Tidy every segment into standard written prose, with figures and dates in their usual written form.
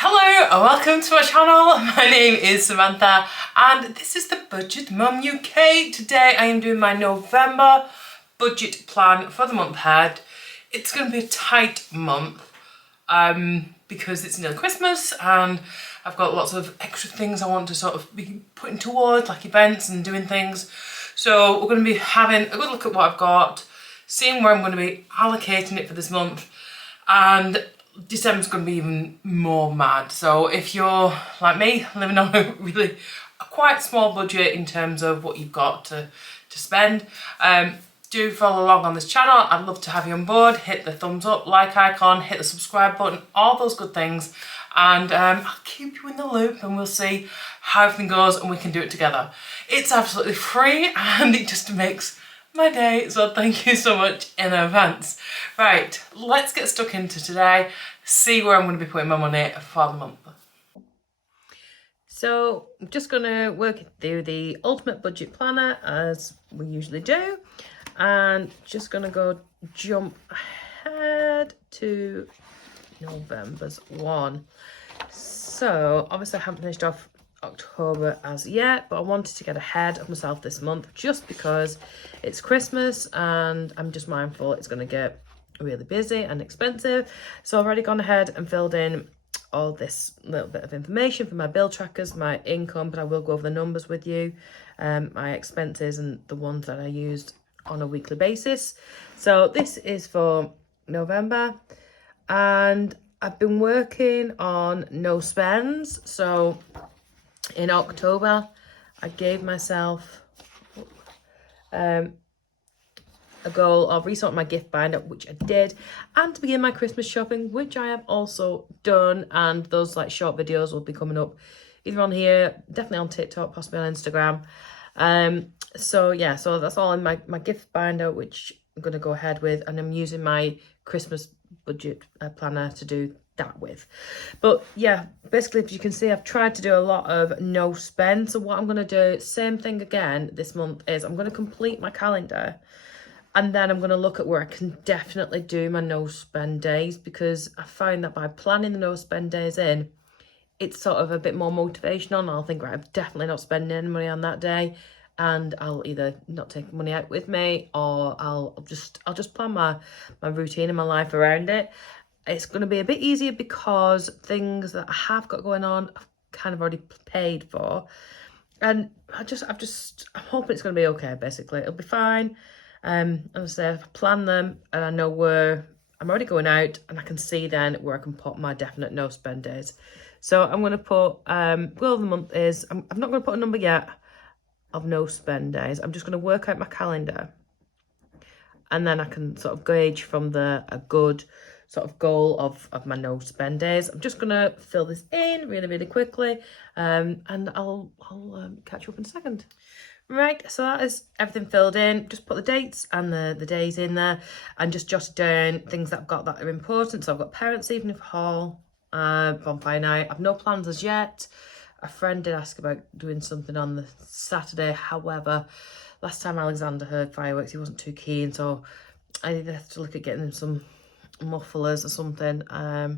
Hello and welcome to my channel. My name is Samantha and this is the Budget Mum UK. Today I am doing my November budget plan for the month ahead. It's going to be a tight month because it's nearly Christmas and I've got lots of extra things I want to sort of be putting towards, like events and doing things. So we're going to be having a good look at what I've got, seeing where I'm going to be allocating it for this month, and December's going to be even more mad. So if you're like me, living on a quite small budget in terms of what you've got to spend, do follow along on this channel. I'd love to have you on board. Hit the thumbs up, like icon, hit the subscribe button, all those good things, and I'll keep you in the loop and we'll see how everything goes and we can do it together. It's absolutely free and it just makes my day, so thank you so much in advance. Right, let's get stuck into today, see where I'm going to be putting my money for the month. So I'm just going to work through the ultimate budget planner as we usually do, and just going to jump ahead to November's one. So obviously I haven't finished off October as yet, but I wanted to get ahead of myself this month just because it's Christmas and I'm just mindful it's going to get really busy and expensive. So I've already gone ahead and filled in all this little bit of information for my bill trackers, my income, but I will go over the numbers with you, my expenses and the ones that I used on a weekly basis. So this is for November and I've been working on no spends. So in October, I gave myself a goal of resorting my gift binder, which I did, and to begin my Christmas shopping, which I have also done. And those like short videos will be coming up either on here, definitely on TikTok, possibly on Instagram. So yeah, so that's all in my gift binder, which I'm going to go ahead with, and I'm using my Christmas budget planner to do that with. But yeah, basically, as you can see, I've tried to do a lot of no spend. So what I'm going to do, same thing again this month, is I'm going to complete my calendar and then I'm going to look at where I can definitely do my no spend days, because I find that by planning the no spend days in, it's sort of a bit more motivational, and I'll think, right, I'm definitely not spending any money on that day, and I'll either not take money out with me, or I'll just plan my routine and my life around it. It's going to be a bit easier because things that I have got going on, I've kind of already paid for. And I'm hoping it's going to be okay, basically. It'll be fine. As I say, I've planned them and I know where I'm already going out, and I can see then where I can put my definite no spend days. So I'm going to put, goal of the month is, I'm not going to put a number yet of no spend days. I'm just going to work out my calendar, and then I can sort of gauge from a good sort of goal of my no spend days. I'm just gonna fill this in really quickly, and I'll catch you up in a second. Right, so that is everything filled in. Just put the dates and the days in there, and just jotted down things that I've got that are important. So I've got parents' evening for hall, bonfire night. I've no plans as yet. A friend did ask about doing something on the Saturday. However, last time Alexander heard fireworks, he wasn't too keen, so I either have to look at getting him some mufflers or something. I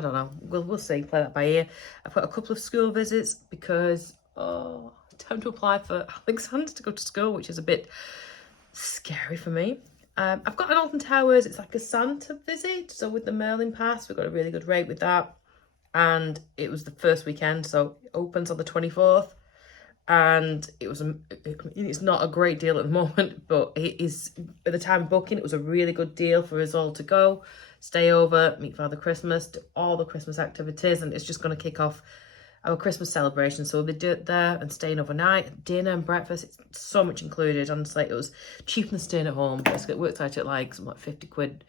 don't know. We'll see. Play that by ear. I've got a couple of school visits because time to apply for Alexander to go to school, which is a bit scary for me. I've got an Alton Towers. It's like a Santa visit. So with the Merlin Pass, we've got a really good rate with that. And it was the first weekend, so it opens on the 24th. And it's not a great deal at the moment, but it is, at the time of booking, it was a really good deal for us all to go, stay over, meet Father Christmas, do all the Christmas activities, and it's just going to kick off our Christmas celebration. So we'll be doing it there and staying overnight, dinner and breakfast. It's so much included. Honestly, it was cheaper than staying at home. Basically, it worked out at like something like 50 quid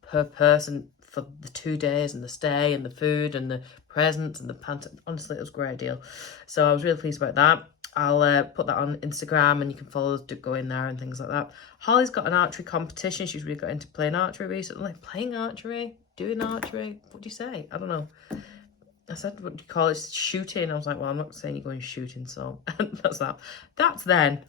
per person for the 2 days and the stay and the food and the presents and the pant. Honestly, it was a great deal. So I was really pleased about that. I'll put that on Instagram and you can follow us, go in there and things like that. Holly's got an archery competition. She's really got into playing archery recently. Playing archery? Doing archery? What do you say? I don't know. I said, what do you call it? Shooting. I was like, well, I'm not saying you're going shooting, so that's that. That's then.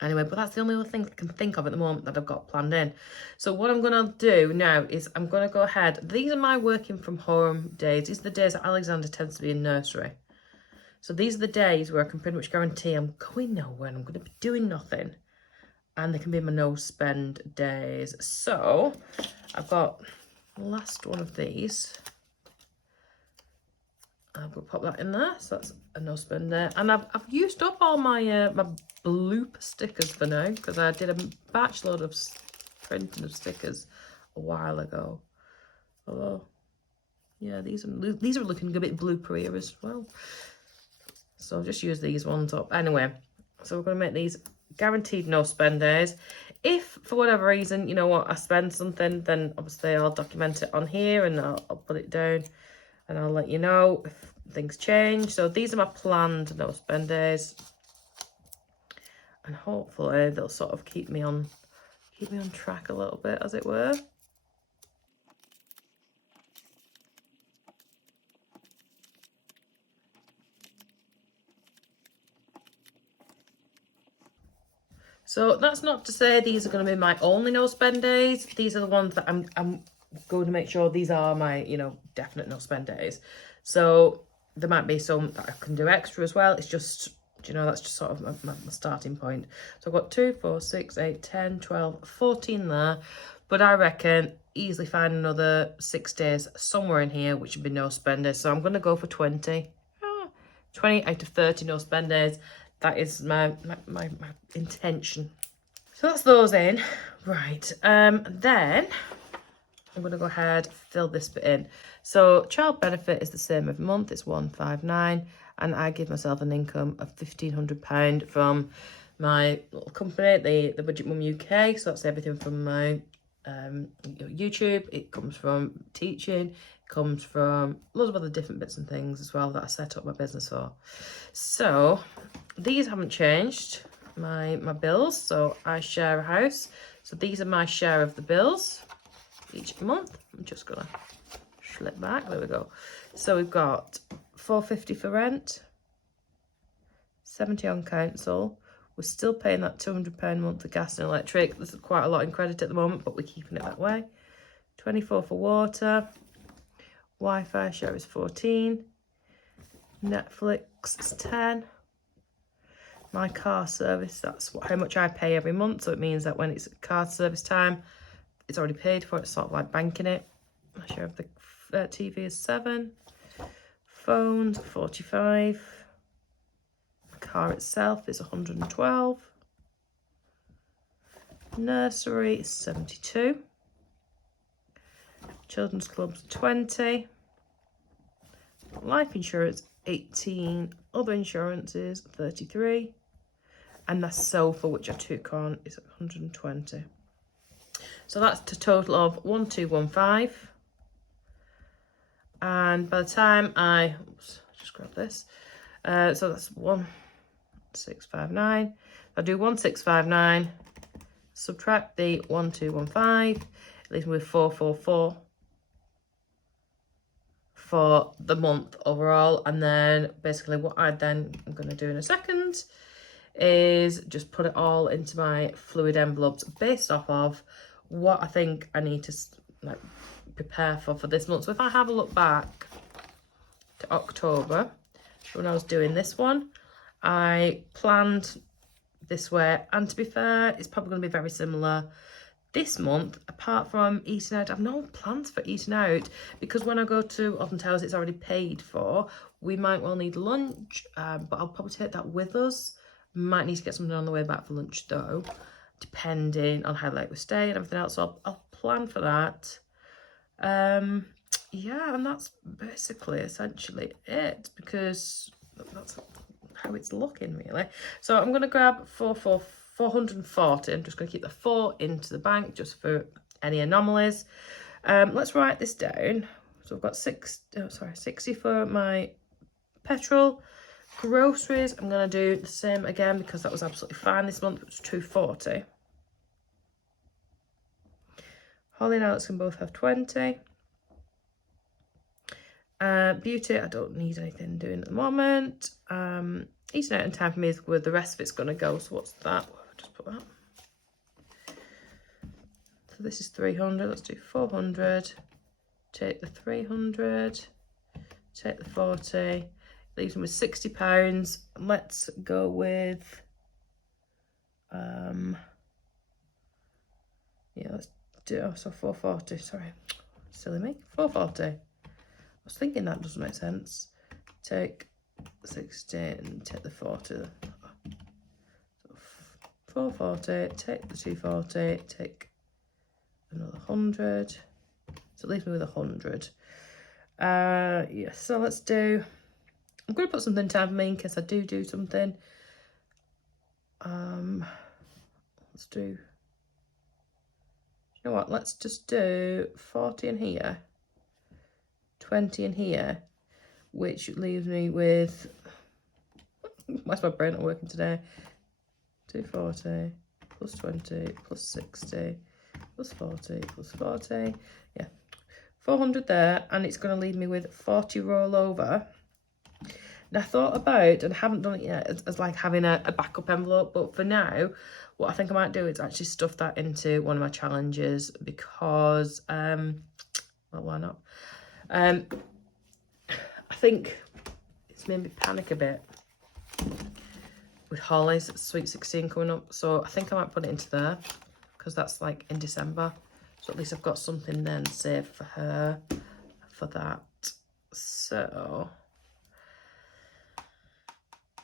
Anyway, but that's the only other thing I can think of at the moment that I've got planned in. So what I'm going to do now is I'm going to go ahead. These are my working from home days. These are the days that Alexander tends to be in nursery. So these are the days where I can pretty much guarantee I'm going nowhere and I'm going to be doing nothing. And they can be my no spend days. So I've got the last one of these. I'm going to pop that in there. So that's a no spend there. And I've used up all my my bloop stickers for now, because I did a batch load of printing of stickers a while ago. Although, yeah, these are looking a bit bloopery as well. So I'll just use these ones up. Anyway, so we're going to make these guaranteed no spend days. If for whatever reason, you know what, I spend something, then obviously I'll document it on here and I'll put it down and I'll let you know if things change. So these are my planned no spend days, and hopefully they'll sort of keep me on track a little bit, as it were. So that's not to say these are going to be my only no spend days. These are the ones that I'm going to make sure these are my, you know, definite no spend days. So there might be some that I can do extra as well. It's just, you know, that's just sort of my starting point. So I've got 2, 4, 6, 8, 10, 12, 14 there. But I reckon easily find another 6 days somewhere in here, which would be no spend days. So I'm going to go for 20. 20 out of 30 no spend days. That is my intention. So that's those in. Right. Then I'm going to go ahead, fill this bit in. So child benefit is the same every month. It's 159. And I give myself an income of £1,500 from my little company, the Budget Mum UK. So that's everything from my YouTube. It comes from teaching. It comes from loads of other different bits and things as well that I set up my business for. So these haven't changed, my bills. So I share a house. So these are my share of the bills each month. I'm just gonna slip back. There we go. So we've got £450 for rent, £70 on council. We're still paying that £200 a month for gas and electric. There's quite a lot in credit at the moment, but we're keeping it that way. 24 for water. Wi-Fi share is 14. Netflix is 10. My car service, that's how much I pay every month. So it means that when it's car service time, it's already paid for. It's sort of like banking it. My share of the TV is 7. Phones, 45. The car itself is 112. Nursery is 72. Children's clubs, 20. Life insurance, 18. Other insurances, 33. And the sofa, which I took on, is 120. So that's a total of 1215. And by the time just grab this. So that's 1659. I do 1659, subtract the 1215, it leaves me with 444 for the month overall. And then basically what I'm going to do in a second is just put it all into my fluid envelopes based off of what I think I need to like prepare for this month. So if I have a look back to October, when I was doing this one, I planned this way, and to be fair, it's probably going to be very similar this month. Apart from eating out, I've no plans for eating out, because when I go to Alton Towers, it's already paid for. We might well need lunch, but I'll probably take that with us. Might need to get something on the way back for lunch though, depending on how late we stay and everything else. So I'll plan for that. Yeah, and that's basically essentially it, because that's how it's looking really. So I'm going to grab 440. I'm just going to keep the 4 into the bank just for any anomalies. Let's write this down. So I've got 60 for my petrol. Groceries, I'm going to do the same again because that was absolutely fine this month. It was 240. Holly and Alex can both have 20. Beauty, I don't need anything doing at the moment. Eating out in time for me is where the rest of it's going to go. So what's that? just put that. So this is 300, let's do 400, take the 300, take the 40, leaves me with £60. Let's go with, yeah, let's do, oh, so 440, sorry, silly me, 440. I was thinking that doesn't make sense. Take 60 and take the 40. So 440, take the 240, take another 100. So it leaves me with 100. Yeah, so let's do, I'm going to put something down for me in case I do something. Let's do, you know what, let's just do 40 in here, 20 in here, which leaves me with, why's my brain not working today? 240 plus 20 plus 60 plus 40 plus 40, yeah, 400 there, and it's going to leave me with 40 rollover. Now I thought about, and I haven't done it yet, as like having a backup envelope, but for now, what I think I might do is actually stuff that into one of my challenges, because, well, why not? I think it's made me panic a bit with Holly's Sweet 16 coming up, so I think I might put it into there, because that's like in December, so at least I've got something then saved for her for that. So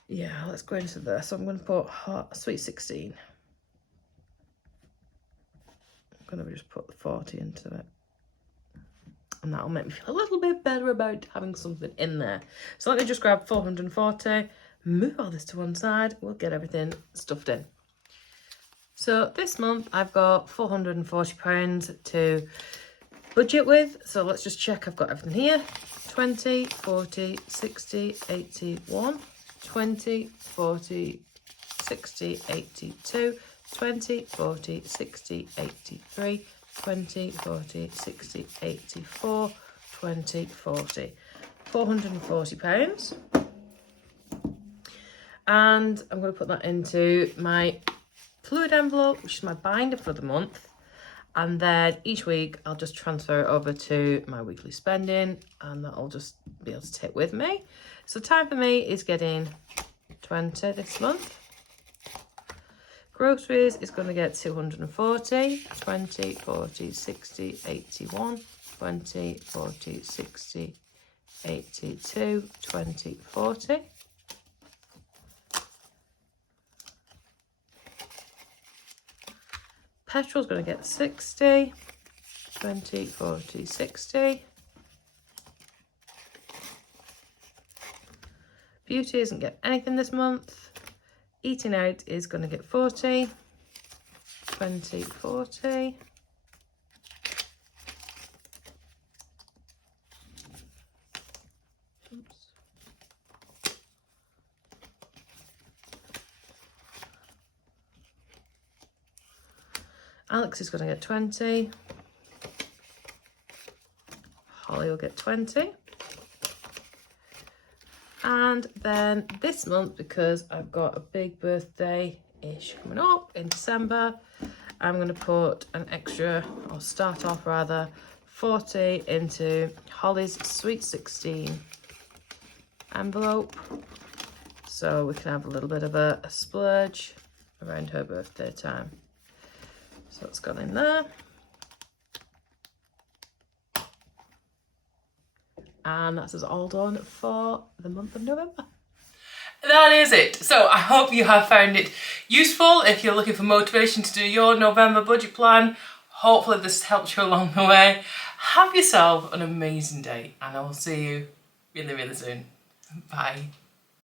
yeah, let's go into there. So I'm going to put Sweet 16. I'm going to just put the 40 into it, and that'll make me feel a little bit better about having something in there. So let me just grab 440, move all this to one side, we'll get everything stuffed in. So this month I've got £440 to budget with, so let's just check I've got everything here. 20, 40, 60, 81, 20, 40, 60, 82, 20, 40, 60, 83, 20, 40, 60, 84, 20, 40. £440. And I'm going to put that into my fluid envelope, which is my binder for the month. And then each week I'll just transfer it over to my weekly spending, and that'll just be able to take with me. So time for me is getting 20 this month. Groceries is going to get 240, 20, 40, 60, 81, 20, 40, 60, 82, 20, 40. Petrol's going to get 60, 20, 40, 60. Beauty doesn't get anything this month. Eating out is going to get 40, 20, 40. Oops. Alex is going to get 20. Holly will get 20. And then this month, because I've got a big birthday-ish coming up in December, I'm going to put an extra, or start off rather, 40 into Holly's Sweet 16 envelope. So we can have a little bit of a splurge around her birthday time. So it's gone in there. And that's us all done for the month of November. That is it. So I hope you have found it useful. If you're looking for motivation to do your November budget plan, hopefully this helped you along the way. Have yourself an amazing day, and I will see you really, really soon. Bye.